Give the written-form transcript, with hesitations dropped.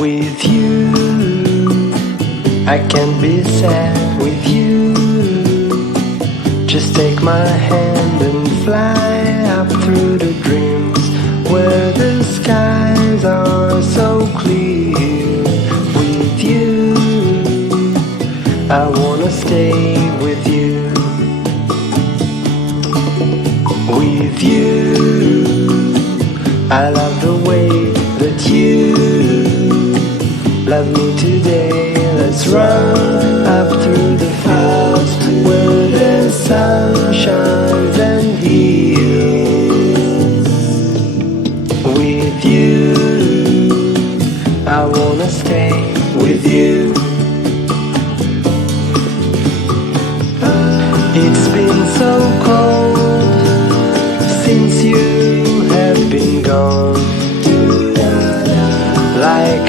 With you, I can't be sad with you. Just take my hand and fly up through the dreams where the skies are so clear. With you, I wanna stay with you. With you, I love the way that you love me today. Let's run up through the fields where the sun shines and heals. With you, I want